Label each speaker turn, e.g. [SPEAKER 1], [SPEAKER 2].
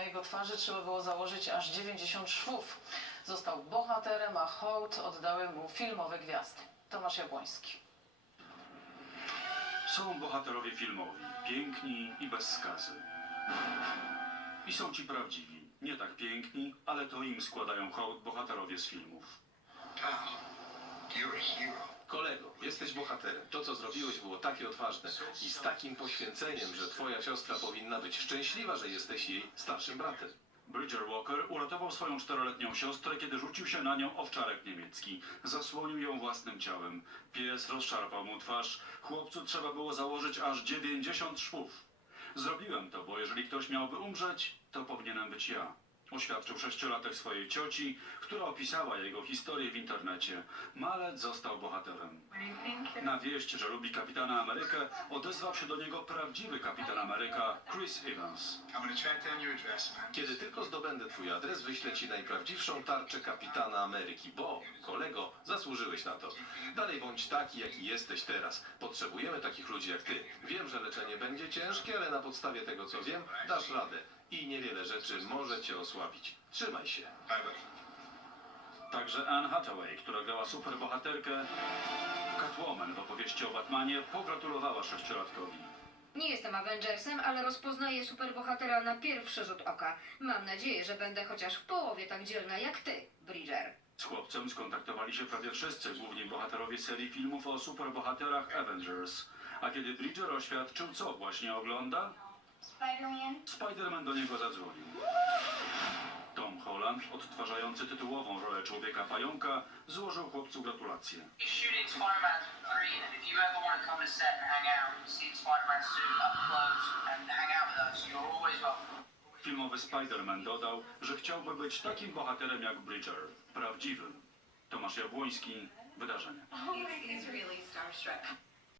[SPEAKER 1] Na jego twarzy trzeba było założyć aż 90 szwów. Został bohaterem, a hołd oddały mu filmowe gwiazdy. Tomasz Jabłoński.
[SPEAKER 2] Są bohaterowie filmowi, piękni i bez skazy. I są ci prawdziwi, nie tak piękni, ale to im składają hołd bohaterowie z filmów.
[SPEAKER 3] You're a hero.
[SPEAKER 4] Kolego, jesteś bohaterem. To, co zrobiłeś, było takie odważne i z takim poświęceniem, że twoja siostra powinna być szczęśliwa, że jesteś jej starszym bratem.
[SPEAKER 2] Bridger Walker uratował swoją czteroletnią siostrę, kiedy rzucił się na nią owczarek niemiecki. Zasłonił ją własnym ciałem. Pies rozszarpał mu twarz. Chłopcu trzeba było założyć aż 90 szwów. Zrobiłem to, bo jeżeli ktoś miałby umrzeć, to powinienem być ja. Oświadczył sześciolatek swojej cioci, która opisała jego historię w internecie. Malec został bohaterem. Na wieść, że lubi kapitana Amerykę, odezwał się do niego prawdziwy kapitan Ameryka, Chris Evans.
[SPEAKER 4] Kiedy tylko zdobędę twój adres, wyślę ci najprawdziwszą tarczę kapitana Ameryki, bo, kolego, zasłużyłeś na to. Dalej bądź taki, jaki jesteś teraz. Potrzebujemy takich ludzi jak ty. Wiem, że leczenie będzie ciężkie, ale na podstawie tego, co wiem, dasz radę. I niewiele rzeczy może cię osłabić. Trzymaj się.
[SPEAKER 2] Także Anne Hathaway, która grała superbohaterkę Catwoman w opowieści o Batmanie, pogratulowała sześciolatkowi.
[SPEAKER 5] Nie jestem Avengersem, ale rozpoznaję superbohatera na pierwszy rzut oka. Mam nadzieję, że będę chociaż w połowie tak dzielna jak ty, Bridger.
[SPEAKER 2] Z chłopcem skontaktowali się prawie wszyscy główni bohaterowie serii filmów o superbohaterach Avengers. A kiedy Bridger oświadczył, co właśnie ogląda,
[SPEAKER 6] Spider-Man.
[SPEAKER 2] Spider-Man do niego zadzwonił. Holland, odtwarzający tytułową rolę człowieka pająka, złożył chłopcu gratulacje.
[SPEAKER 7] shooting Spider-Man 3, and if you ever want to come to set and hang out and see the Spider-Man suit up close and hang out with us, you're always welcome.
[SPEAKER 2] Filmowy Spider-Man dodał, że chciałby być takim bohaterem jak Bridger, prawdziwym. Tomasz Jabłoński, wydarzenia.